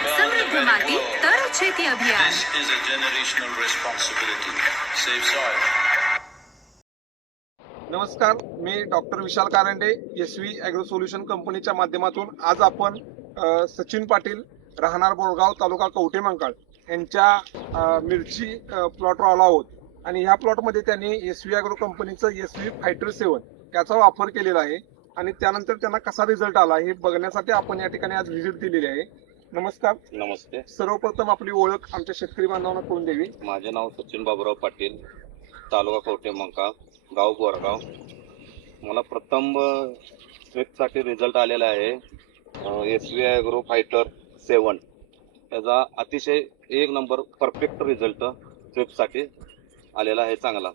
સમૃદ્ધ માટી તર છેતી અભિયાન This is a generational responsibility. Save soil. नमस्कार मी doctor Vishal Karande S V agro solution कंपनीच्या माध्यमातून आज आपण अ, सचिन पाटील राहणार बोरगाव तालुका कवठे मंकाळ यांच्या अ, मिरची अ, प्लॉटवर आलो आहोत आणि ह्या प्लॉटमध्ये त्यांनी एस व्ही अॅग्रो कंपनीचं एस व्ही फायटर सेवन याचा वापर केलेला आहे आणि त्यानंतर त्यांना कसा रिझल्ट आला हे बघण्यासाठी आपण या ठिकाणी आज व्हिजिट दिलेली आहे नमस्कार. नमस्ते. सर्वप्रथम आपली ओळख आमच्या शेतकरी बांधवांना करून द्यावी. माझे नाव सचिन बाबुराव पाटील तालुका कवठे मंका गाव बोरगाव. मला प्रथम स्विफ्टसाठी रिझल्ट आलेला आहे S V agro fighter seven. त्याचा अतिशय एक नंबर परफेक्ट रिझल्ट स्विफ्टसाठी आलेला आहे चांगला.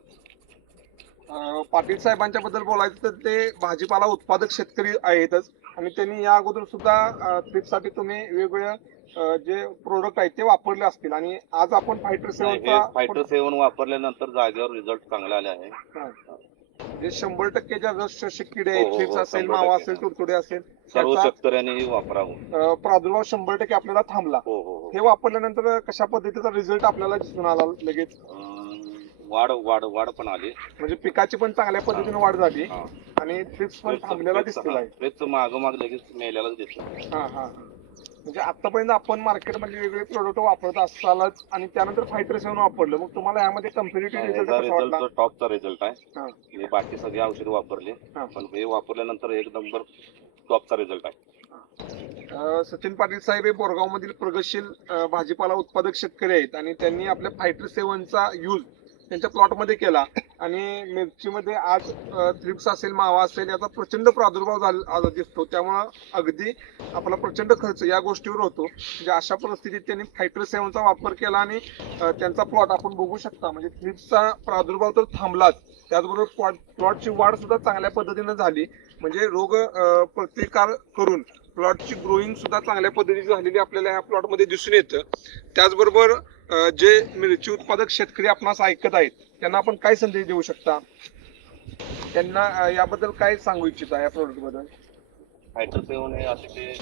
पाटील साहेबांच्या बद्दल बोलायचं तर ते भाजीपाला उत्पादक शेतकरी आहेतच. आणि त्यांनी या अगोदर सुद्धा ट्रिपसाठी तुम्ही वेगवेगळे जे प्रोडक्ट आहेत ते वापरले असतील. आणि आज आपण फायटर हे सेवनचा फायटर सेवन वापरल्यानंतर जागेवर रिझल्ट चांगला आले आहे. हा. जे शंभर टक्के ज्या किडे हो, आहेत हो, चिप्स हो, असेल मावा. असेल तुडतुडे असेल सर्व त्याचा शेतकऱ्यांनी वापरावं. अं, प्रादुर्भाव शंभर टक्के आपल्याला थांबला. हो हो हो. हे वापरल्यानंतर कशा पद्धतीचा रिझल्ट आपल्याला दिसून आला लगेच? वाढ वाढ वाढ पण आली. म्हणजे पिकाची पण चांगल्या पद्धतीने वाढ झाली हा. आणि ट्रिप्स पण थांबलेला दिसलेला आहे. मागं माग लगेच मेल्यालाच दिसलं. हा हा म्हणजे आतापर्यंत आपण मार्केटमध्ये वेगवेगळे प्रोडक्ट वापरत असालच आणि त्यानंतर फायटर सेवन वापरलं मग तुम्हाला यामध्ये कम्पेरिटिव्ह रिझल्ट याचा कसा वाटला? रिझल्ट टॉपचा रिझल्ट आहे. हा, मी बाकी सगळी औषधं वापरली हा. पण हे वापरल्यानंतर एक नंबर टॉपचा रिझल्ट आहे. अं, सचिन पाटील साहेब हे बोरगाव मधील प्रगतशील अं, भाजीपाला उत्पादक शेतकरी आहेत आणि त्यांनी आपल्या फायटर सेवनचा यूज त्यांच्या प्लॉटमध्ये केला. आणि मिरचीमध्ये आज थ्रिप्स असेल मावा असेल याचा प्रचंड प्रादुर्भाव झाला दिसतो. त्यामुळं अगदी आपला प्रचंड खर्च या गोष्टीवर होतो. म्हणजे अशा परिस्थितीत त्यांनी फायटर सेवनचा वापर केला आणि त्यांचा प्लॉट आपण बघू शकता. म्हणजे थ्रिप्सचा प्रादुर्भाव तर थांबलाच. त्याचबरोबर प्लॉट प्लॉटची वाढ सुद्धा चांगल्या पद्धतीनं झाली. म्हणजे रोग प्रतिकार करून प्लॉटची ग्रोईंग सुद्धा चांगल्या पद्धतीची झालेली आपल्याला या प्लॉटमध्ये दिसून येतं. त्याचबरोबर जे मिरची उत्पादक शेतकरी आपणास ऐकत आहेत त्यांना आपण काय संदेश देऊ शकता? त्यांना याबद्दल काय सांगू इच्छिता या प्रोडक्टबद्दल? हे अतिशय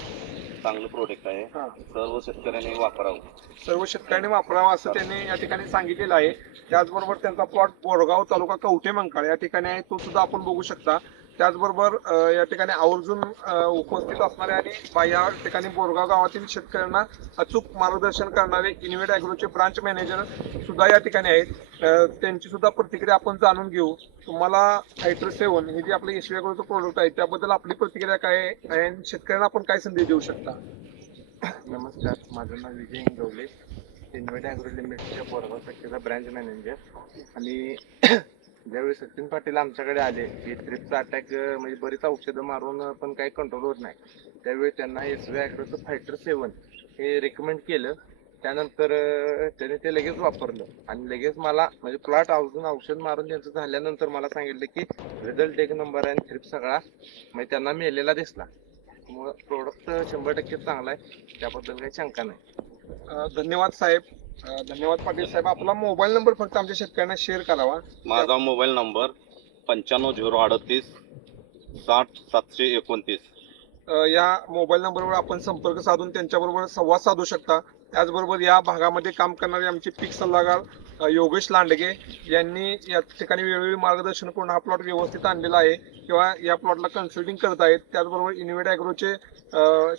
चांगलं प्रोडक्ट आहे. हा. सर्व शेतकऱ्यांनी वापरावं. सर्व शेतकऱ्यांनी वापरावा असं त्यांनी या ठिकाणी सांगितलेलं आहे. त्याचबरोबर त्यांचा प्लॉट बोरगाव तालुका कवठे मंकाळ या ठिकाणी आहे तो सुद्धा आपण बघू शकता. त्याचबरोबर या ठिकाणी आवर्जून उपस्थित असणारे आणि बा- या ठिकाणी बोरगाव गावातील शेतकऱ्यांना अचूक मार्गदर्शन करणारे इन्व्हेट अॅग्रोचे ब्रांच मॅनेजर सुद्धा या ठिकाणी आहेत. त्यांची सुद्धा प्रतिक्रिया आपण जाणून घेऊ. तुम्हाला हायड्रो सेवन हे जे आपलं एशिया अॅग्रोचं प्रोडक्ट आहे त्याबद्दल आपली प्रतिक्रिया काय आहे आणि शेतकऱ्यांना आपण काय संधी देऊ शकता? नमस्कार माझं नाव विजय इंगवले. इन्व्हेट अॅग्रो लिमिटेडच्या बोरगाव सेक्टरचा ब्रँच मॅनेजर. आणि ज्यावेळी सचिन पाटील आमच्याकडे आले ट्रिपचा अटॅक म्हणजे बरीच औषधं मारून पण काही कंट्रोल होत नाही. त्यावेळी त्यांना एस व्ही अॅग्रोचं फायटर सेवन हे रेकमेंड केलं. त्यानंतर त्याने ते लगेच वापरलं. आणि लगेच मला म्हणजे प्लॉट अजून औषध मारून त्यांचं झाल्यानंतर मला सांगितलं की रिझल्ट एक नंबर आहे ट्रिप सगळा म्हणजे त्यांना मेलेला दिसला. मग प्रोडक्ट शंभर टक्के चांगला आहे. त्याबद्दल काही शंका नाही. धन्यवाद साहेब. अं, धन्यवाद पाटील साहेब. आपला मोबाईल नंबर फक्त आमच्या शेतकऱ्यांना शेअर करावा. माझा मोबाईल नंबर पंच्याण्णव झिरो अडतीस साठ सातशे एकोणतीस. अं, या मोबाईल नंबरवर आपण संपर्क साधून त्यांच्याबरोबर संवाद साधू शकता. त्याचबरोबर या भागामध्ये काम करणारे आमचे पीक सल्लागार अं, योगेश लांडगे यांनी या ठिकाणी वेळोवेळी मार्गदर्शन करून हा प्लॉट व्यवस्थित आणलेला आहे किंवा या प्लॉटला कन्सल्टिंग करत आहेत. त्याचबरोबर इन्व्हेट अॅग्रोचे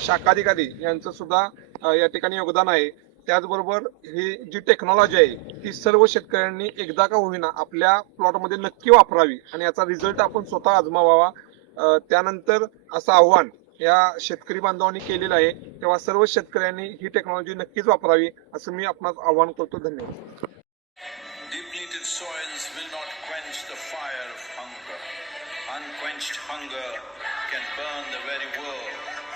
शाखाधिकारी यांचं सुद्धा अं, या ठिकाणी योगदान आहे. त्याचबरोबर ही जी टेक्नॉलॉजी आहे ती सर्व शेतकऱ्यांनी एकदा का होईना आपल्या प्लॉटमध्ये नक्की वापरावी. आणि याचा रिझल्ट आपण स्वतः आजमावावा. त्यानंतर असं आव्हान या शेतकरी बांधवांनी केलेलं आहे तेव्हा सर्व शेतकऱ्यांनी ही टेक्नॉलॉजी नक्कीच वापरावी असं मी आपणास आव्हान करतो. धन्यवाद. Unquenched hunger can burn the very world.